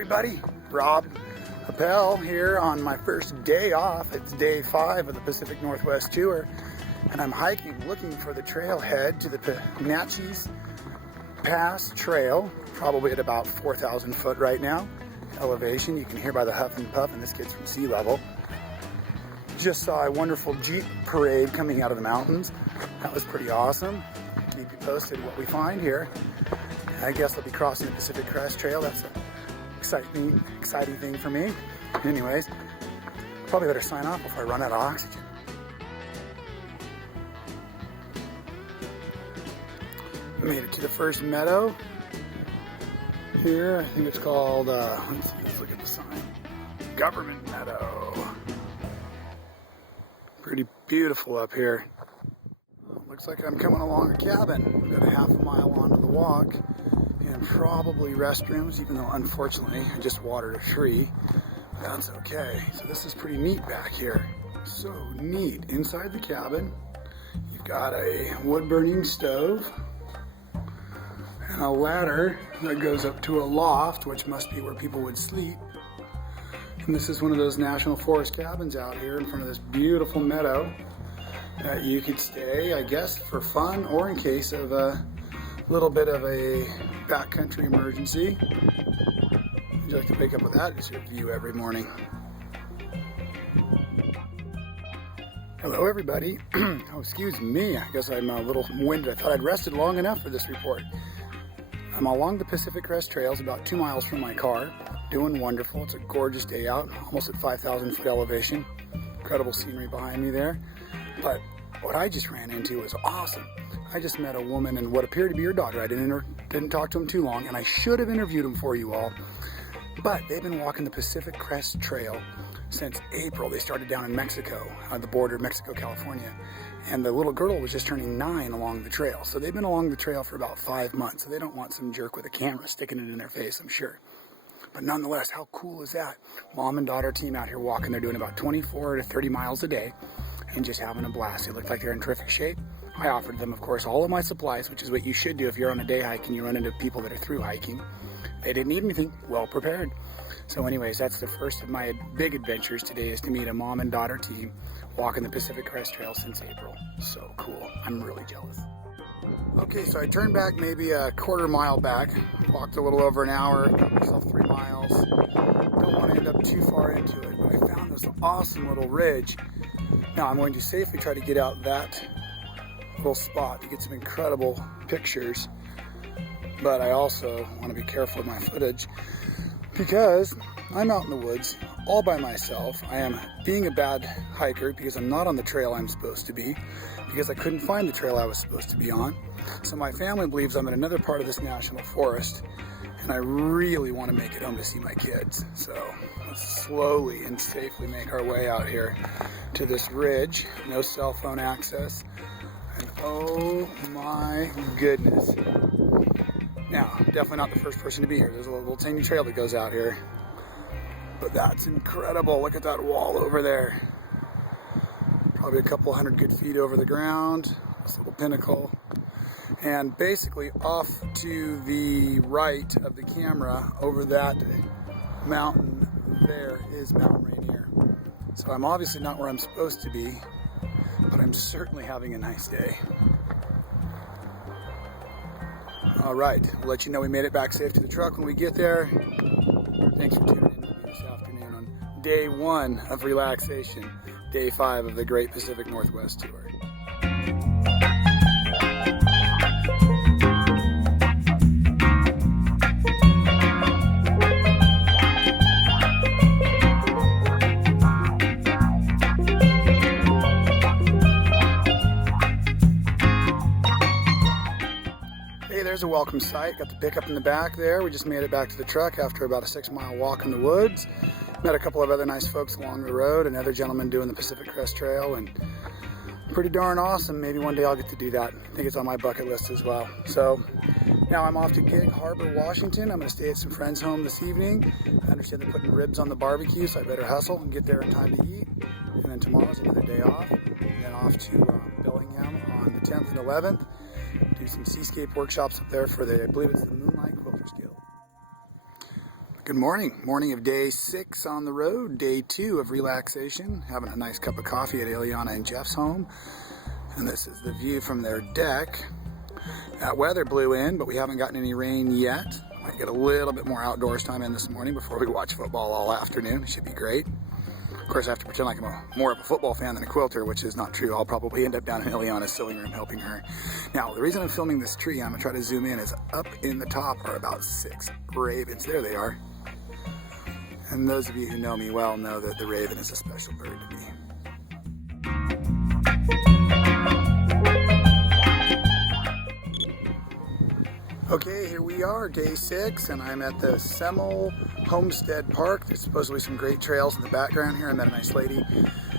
everybody, Rob Appel here on my first day off. It's day 5 of the Pacific Northwest Tour, and I'm hiking looking for the trailhead to the Natchez Pass Trail, probably at about 4,000 foot right now elevation. You can hear by the huff and puff, and this gets from sea level. Just saw a wonderful Jeep parade coming out of the mountains. That was pretty awesome. Keep you posted what we find here. I guess I'll be crossing the Pacific Crest Trail. That's an exciting thing for me. Anyways, probably better sign off before I run out of oxygen. Made it to the first meadow here. I think it's called, let's look at the sign. Government Meadow. Pretty beautiful up here. Looks like I'm coming along a cabin. We've got a half a mile onto the walk and probably restrooms, even though unfortunately I just watered a tree. That's okay. So this is pretty neat back here. So neat. Inside the cabin, you've got a wood burning stove and a ladder that goes up to a loft, which must be where people would sleep. And this is one of those national forest cabins out here in front of this beautiful meadow that you could stay, I guess, for fun or in case of a little bit of a backcountry emergency. Would you like to wake up with that? It's your view every morning. Hello everybody. Oh, excuse me. I guess I'm a little winded. I thought I'd rested long enough for this report. I'm along the Pacific Crest Trails about 2 miles from my car. Doing wonderful. It's a gorgeous day out, almost at 5,000 foot elevation. Incredible scenery behind me there. But what I just ran into was awesome. I just met a woman and what appeared to be her daughter. I didn't talk to him too long, and I should have interviewed him for you all. But they've been walking the Pacific Crest Trail since April. They started down in Mexico, on the border of Mexico, California. And the little girl was just turning 9 along the trail. So they've been along the trail for about 5 months. So they don't want some jerk with a camera sticking it in their face, I'm sure. But nonetheless, how cool is that? Mom and daughter team out here walking. They're doing about 24 to 30 miles a day and just having a blast. They look like they're in terrific shape. I offered them, of course, all of my supplies, which is what you should do if you're on a day hike and you run into people that are through hiking. They didn't need anything, well prepared. So anyways, that's the first of my big adventures today, is to meet a mom and daughter team walking the Pacific Crest Trail since April. So cool. I'm really jealous. Okay, so I turned back maybe a quarter mile back, walked a little over an hour, got myself 3 miles. Don't want to end up too far into it, but I found this awesome little ridge. Now I'm going to safely try to get out that little spot to get some incredible pictures, but I also want to be careful of my footage because I'm out in the woods all by myself. I am being a bad hiker because I'm not on the trail I'm supposed to be, because I couldn't find the trail I was supposed to be on. So my family believes I'm in another part of this national forest, and I really want to make it home to see my kids. So let's slowly and safely make our way out here to this ridge. No cell phone access. And oh my goodness. Now, definitely not the first person to be here. There's a little tiny trail that goes out here. But that's incredible. Look at that wall over there. Probably a couple hundred good feet over the ground. This little pinnacle. And basically off to the right of the camera, over that mountain there, is Mount Rainier. So I'm obviously not where I'm supposed to be, but I'm certainly having a nice day. All right, we'll let you know we made it back safe to the truck when we get there. Thanks for tuning in with me this afternoon on day 1 of relaxation, day 5 of the Great Pacific Northwest Tour. There's a welcome sight. Got the pickup in the back there. We just made it back to the truck after about a 6-mile walk in the woods. Met a couple of other nice folks along the road, another gentleman doing the Pacific Crest Trail, and pretty darn awesome. Maybe one day I'll get to do that. I think it's on my bucket list as well. So now I'm off to Gig Harbor, Washington. I'm going to stay at some friends' home this evening. I understand they're putting ribs on the barbecue, so I better hustle and get there in time to eat. And then tomorrow's another day off. And then off to Bellingham on the 10th and 11th. Do some seascape workshops up there for I believe it's the Moonlight Quilters Guild. Good morning. Morning of day 6 on the road, day 2 of relaxation. Having a nice cup of coffee at Ileana and Jeff's home. And this is the view from their deck. That weather blew in, but we haven't gotten any rain yet. Might get a little bit more outdoors time in this morning before we watch football all afternoon. It should be great. Of course, I have to pretend like I'm more of a football fan than a quilter, which is not true. I'll probably end up down in Ileana's sewing room helping her. Now, the reason I'm filming this tree, I'm going to try to zoom in, is up in the top are about 6 ravens. There they are. And those of you who know me well know that the raven is a special bird to me. Okay, here we are, day 6, and I'm at the Semmel Homestead Park. There's supposedly some great trails in the background here. I met a nice lady.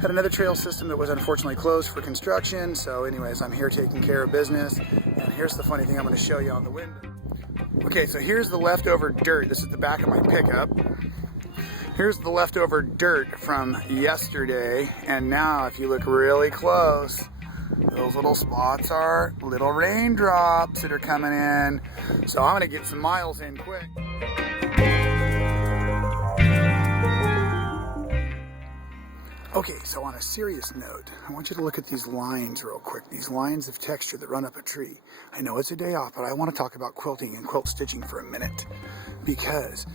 Had another trail system that was unfortunately closed for construction, so anyways, I'm here taking care of business. And here's the funny thing I'm going to show you on the window. Okay, so here's the leftover dirt. This is the back of my pickup. Here's the leftover dirt from yesterday, and now if you look really close, those little spots are little raindrops that are coming in. So I'm gonna get some miles in quick. Okay, so on a serious note, I want you to look at these lines real quick, these lines of texture that run up a tree. I know it's a day off, but I want to talk about quilting and quilt stitching for a minute, because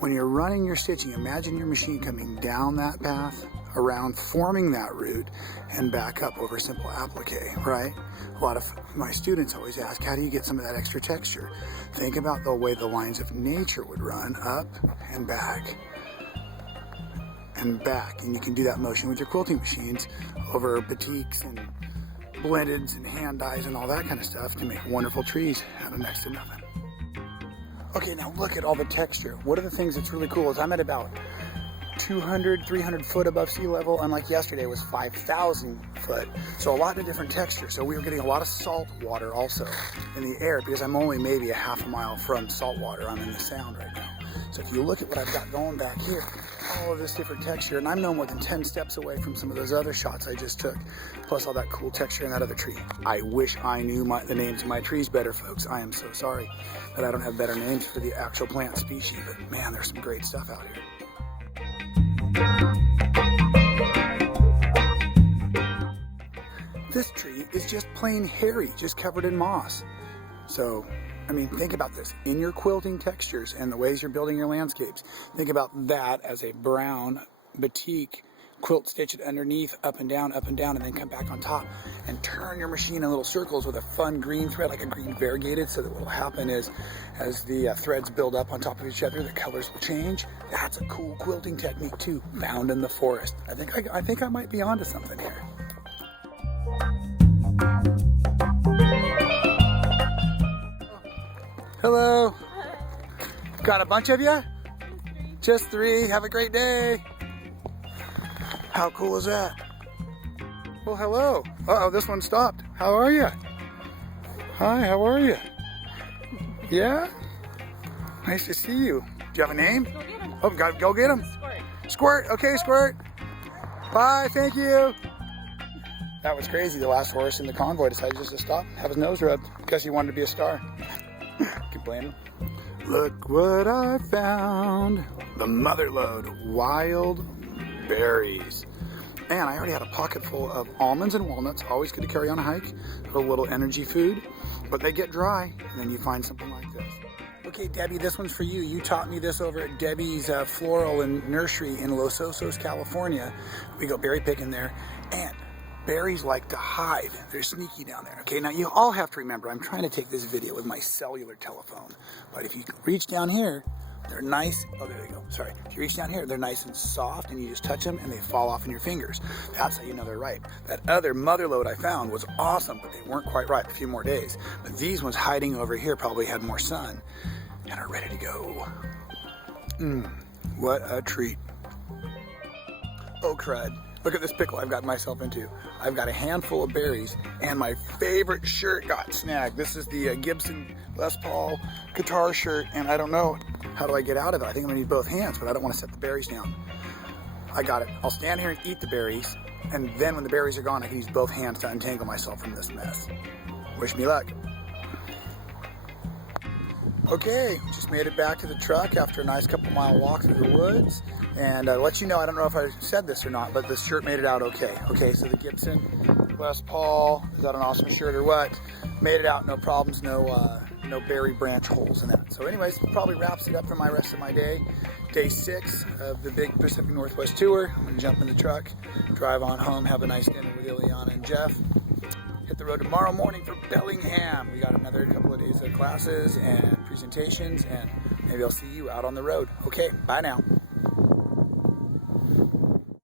when you're running your stitching, imagine your machine coming down that path, around, forming that root, and back up over simple applique, right? A lot of my students always ask, how do you get some of that extra texture? Think about the way the lines of nature would run, up and back, and back. And you can do that motion with your quilting machines over batiks and blendeds and hand dyes and all that kind of stuff to make wonderful trees out of next to nothing. Okay, now look at all the texture. One of the things that's really cool is I'm at about 200, 300 foot above sea level, unlike yesterday was 5,000 foot. So a lot of different texture. So we were getting a lot of salt water also in the air because I'm only maybe a half a mile from salt water. I'm in the Sound right now. So if you look at what I've got going back here, all of this different texture, and I'm no more than 10 steps away from some of those other shots I just took, plus all that cool texture in that other tree. I wish I knew the names of my trees better, folks. I am so sorry that I don't have better names for the actual plant species, but man, there's some great stuff out here. This tree is just plain hairy, just covered in moss. So, I mean, think about this. In your quilting textures and the ways you're building your landscapes, think about that as a brown batik quilt, stitch it underneath, up and down, and then come back on top and turn your machine in little circles with a fun green thread, like a green variegated, so that what will happen is as the threads build up on top of each other, the colors will change. That's a cool quilting technique too, found in the forest. I think I might be onto something here. Hello. Hi. Got a bunch of you? Just 3. Have a great day. How cool is that? Well, hello. Uh-oh, this one stopped. How are you? Hi, how are you? Yeah? Nice to see you. Do you have a name? Go get him. Oh, gotta go get him. Squirt. Squirt. Okay, Squirt. Bye, thank you. That was crazy. The last horse in the convoy decided just to stop and have his nose rubbed because he wanted to be a star. Can blame him. Look what I found. The mother lode, wild berries. And I already had a pocket full of almonds and walnuts, always good to carry on a hike, a little energy food, but they get dry, and then you find something like this. Okay, Debbie, this one's for you. You taught me this over at Debbie's Floral and Nursery in Los Osos, California. We go berry picking there, and berries like to hide. They're sneaky down there. Okay, now you all have to remember, I'm trying to take this video with my cellular telephone, but if you reach down here, they're nice. Oh, there they go. Sorry. If you reach down here, they're nice and soft, and you just touch them, and they fall off in your fingers. That's how you know they're ripe. That other mother lode I found was awesome, but they weren't quite ripe. A few more days. But these ones hiding over here probably had more sun and are ready to go. What a treat. Oh, crud. Look at this pickle I've got myself into. I've got a handful of berries, and my favorite shirt got snagged. This is the Gibson Les Paul guitar shirt, and I don't know how do I get out of it. I think I'm gonna need both hands, but I don't want to set the berries down. I got it. I'll stand here and eat the berries, and then when the berries are gone, I can use both hands to untangle myself from this mess. Wish me luck. Okay, just made it back to the truck after a nice couple mile walk through the woods. And I'll let you know, I don't know if I said this or not, but the shirt made it out okay. Okay, so the Gibson Les Paul, is that an awesome shirt or what? Made it out, no problems, no berry branch holes in that. So anyways, probably wraps it up for my rest of my day. Day 6 of the big Pacific Northwest tour. I'm gonna jump in the truck, drive on home, have a nice dinner with Ileana and Jeff. Hit the road tomorrow morning for Bellingham. We got another couple of days of classes and presentations, and maybe I'll see you out on the road. Okay, bye now.